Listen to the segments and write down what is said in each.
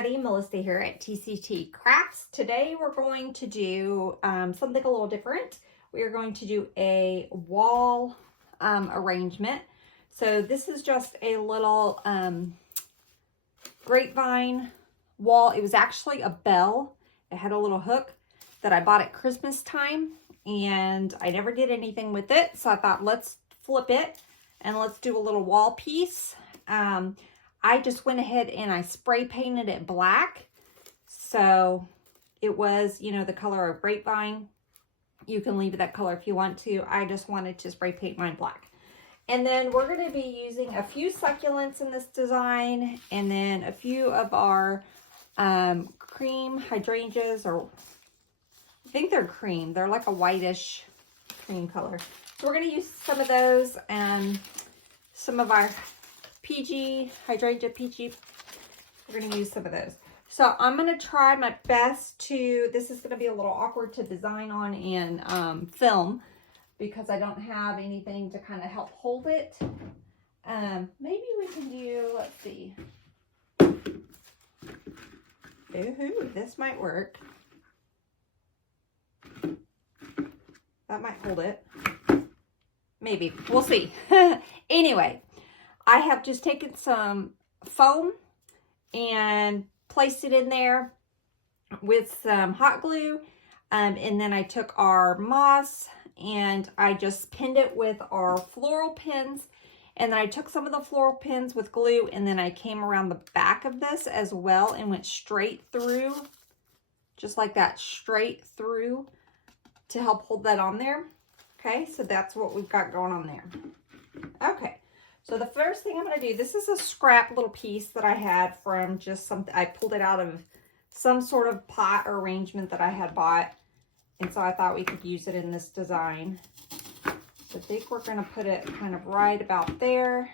everybody, Melissa here at TCT Crafts. Today we're going to do something a little different. We are going to do a wall arrangement. So this is just a little grapevine wall. It was actually a bell. It had a little hook that I bought at Christmas time and I never did anything with it. So I thought, let's flip it and let's do a little wall piece. I just went ahead and I spray painted it black. So it was, you know, the color of grapevine. You can leave it that color if you want to. I just wanted to spray paint mine black. And then we're going to be using a few succulents in this design. And then a few of our cream hydrangeas, or I think they're cream. They're like a whitish cream color. So we're going to use some of those and some of our PeeGee, Hydrangea PeeGee. We're going to use some of those. So I'm going to try my best to, this is going to be a little awkward to design on and film because I don't have anything to kind of help hold it. Maybe we can do, let's see. Ooh, this might work. That might hold it. Maybe, we'll see. Anyway. I have just taken some foam and placed it in there with some hot glue. And then I took our moss and I just pinned it with our floral pins. And then I took some of the floral pins with glue and then I came around the back of this as well and went straight through, just like that, straight through to help hold that on there. Okay, so that's what we've got going on there. Okay. So the first thing I'm going to do, this is a scrap little piece that I had from just something, I pulled it out of some sort of pot arrangement that I had bought. And so I thought we could use it in this design. So I think we're going to put it kind of right about there.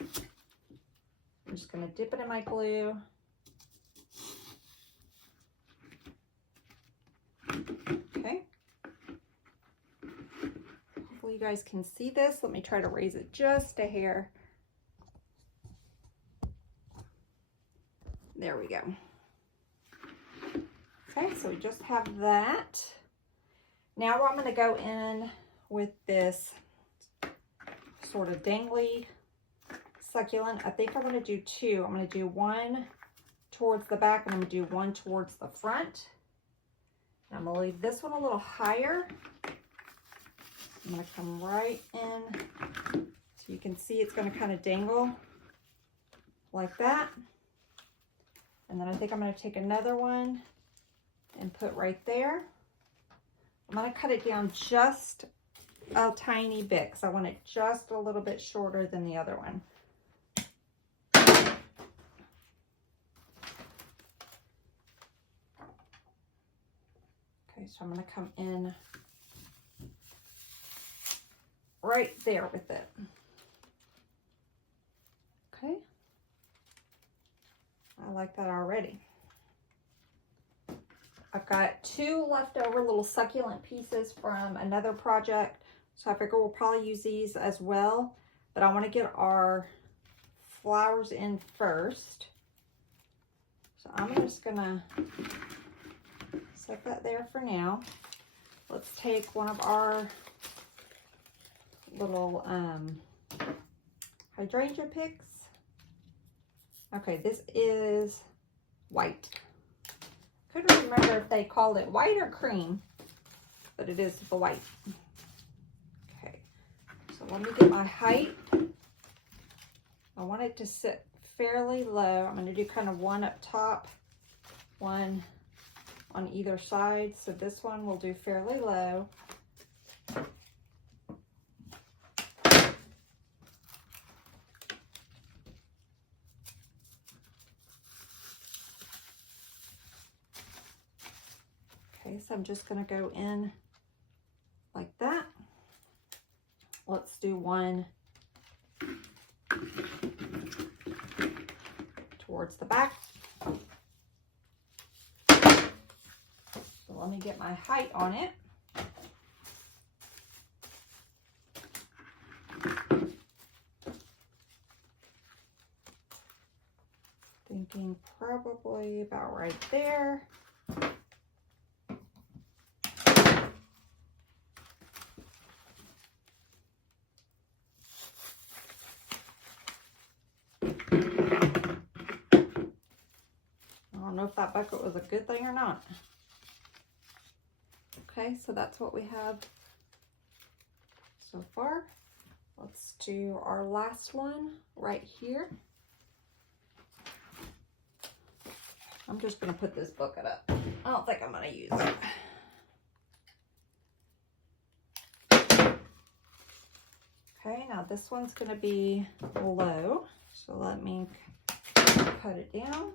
I'm just going to dip it in my glue. Okay. You guys can see this. Let me try to raise it just a hair. There we go. Okay, so we just have that. Now I'm going to go in with this sort of dangly succulent. I think I'm going to do two. I'm going to do one towards the back and I'm going to do one towards the front. And I'm going to leave this one a little higher. I'm going to come right in so you can see it's going to kind of dangle like that. And then I think I'm going to take another one and put right there. I'm going to cut it down just a tiny bit because I want it just a little bit shorter than the other one. Okay, so I'm going to come in right there with it. Okay. I like that already. I've got two leftover little succulent pieces from another project. So I figure we'll probably use these as well. But I want to get our flowers in first. So I'm just going to set that there for now. Let's take one of our little hydrangea picks. Okay, this is white. Couldn't remember if they called it white or cream, but it is the white. Okay, so let me get my height. I want it to sit fairly low. I'm going to do kind of one up top, one on either side. So this one will do fairly low. Okay, so I'm just going to go in like that. Let's do one towards the back. So let me get my height on it. Thinking probably about right there. I don't know if that bucket was a good thing or not. Okay, so that's what we have so far. Let's do our last one right here. I'm just going to put this bucket up. I don't think I'm going to use it. Okay, now this one's going to be low. So let me cut it down.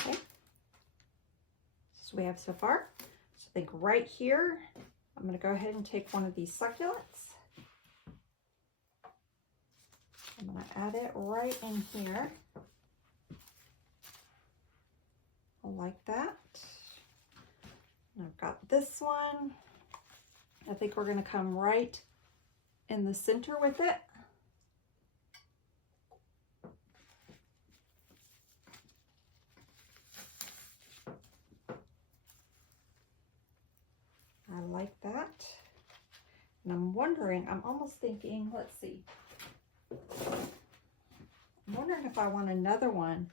Okay, so we have so far. So I think right here, I'm going to go ahead and take one of these succulents. I'm going to add it right in here. I like that. And I've got this one. I think we're going to come right in the center with it. I like that. And I'm wondering, I'm almost thinking, let's see. I'm wondering if I want another one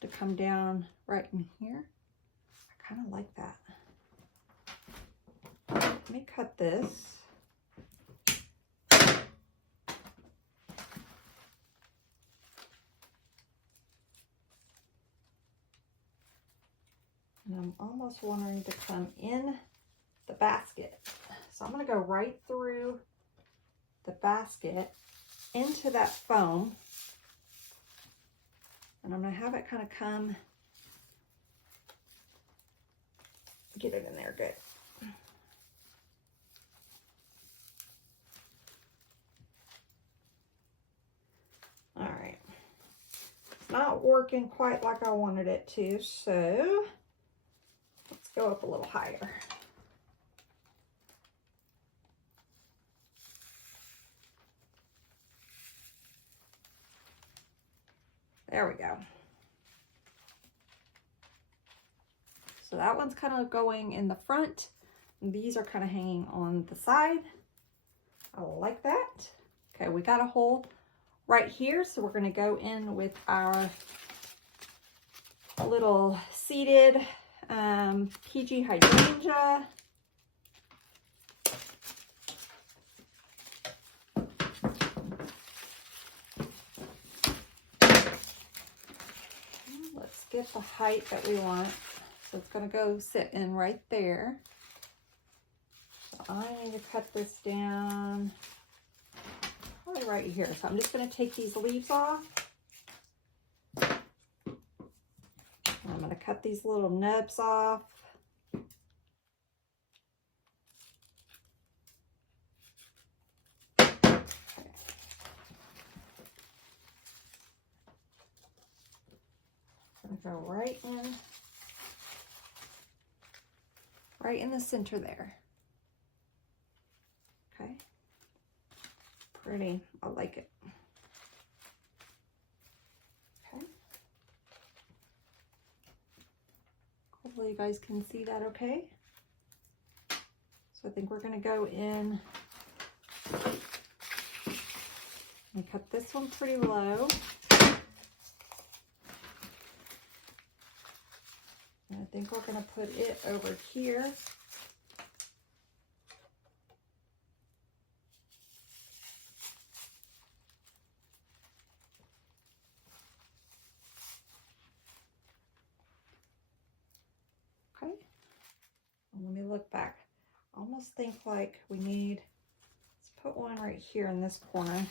to come down right in here. I kind of like that. Let me cut this. And I'm almost wanting to come in the basket. So I'm going to go right through the basket into that foam. And I'm going to have it kind of come, get it in there good. All right. It's not working quite like I wanted it to, so let's go up a little higher. There we go. So that one's kind of going in the front. And these are kind of hanging on the side. I like that. Okay, we got a hole right here. So we're going to go in with our little seeded PeeGee Hydrangea. Let's get the height that we want. So it's going to go sit in right there. So I need to cut this down probably right here. So I'm just going to take these leaves off. And I'm going to cut these little nubs off. Go right in the center there. Okay, pretty. I like it. Okay, hopefully you guys can see that okay. So I think we're going to go in and cut this one pretty low. I think we're going to put it over here. Okay. And let me look back. I almost think like we need, let's put one right here in this corner.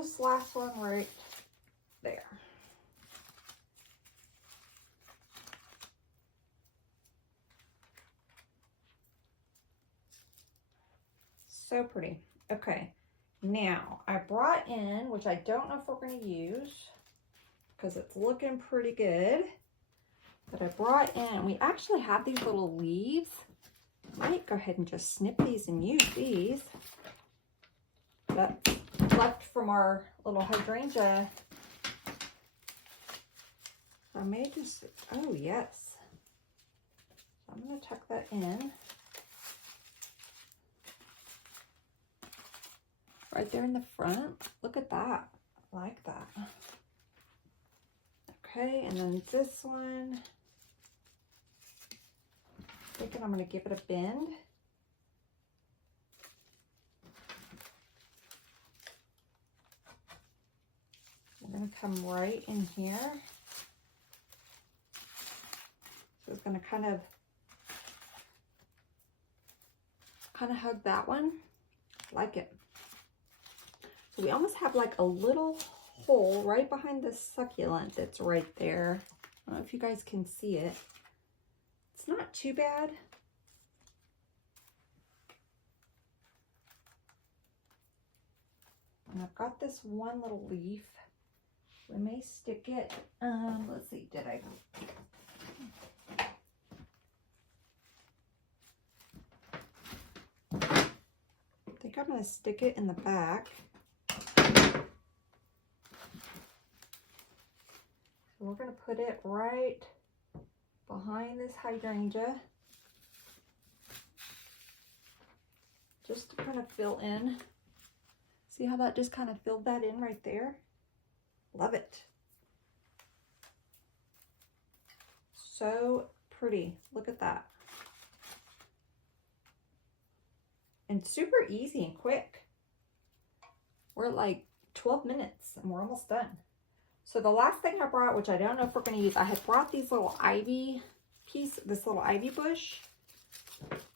this last one right there. So pretty. Okay, now I brought in, which I don't know if we're going to use because it's looking pretty good, but I brought in, we actually have these little leaves. I might go ahead and just snip these and use these. That's left from our little hydrangea. I may just, oh yes. I'm going to tuck that in. Right there in the front. Look at that. I like that. Okay, and then this one. I'm thinking I'm going to give it a bend. I'm going to come right in here. So it's going to kind of hug that one. Like it. So we almost have like a little hole right behind the succulent that's right there. I don't know if you guys can see it. It's not too bad. And I've got this one little leaf. We may stick it, let's see, did I? I think I'm going to stick it in the back. So we're going to put it right behind this hydrangea. Just to kind of fill in. See how that just kind of filled that in right there? Love it. So pretty. Look at that. And super easy and quick. We're at like 12 minutes and we're almost done. So the last thing I brought, which I don't know if we're going to use, I had brought these little ivy this little ivy bush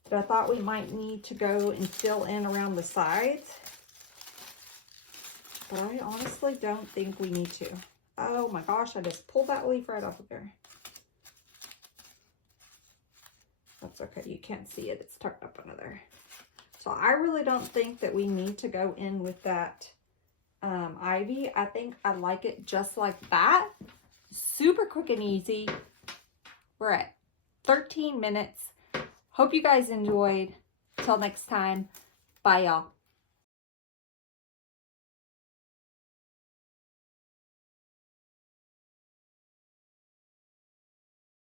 that I thought we might need to go and fill in around the sides. But I honestly don't think we need to. Oh my gosh, I just pulled that leaf right off of there. That's okay, you can't see it. It's tucked up under there. So I really don't think that we need to go in with that ivy. I think I like it just like that. Super quick and easy. We're at 13 minutes. Hope you guys enjoyed. Till next time. Bye, y'all.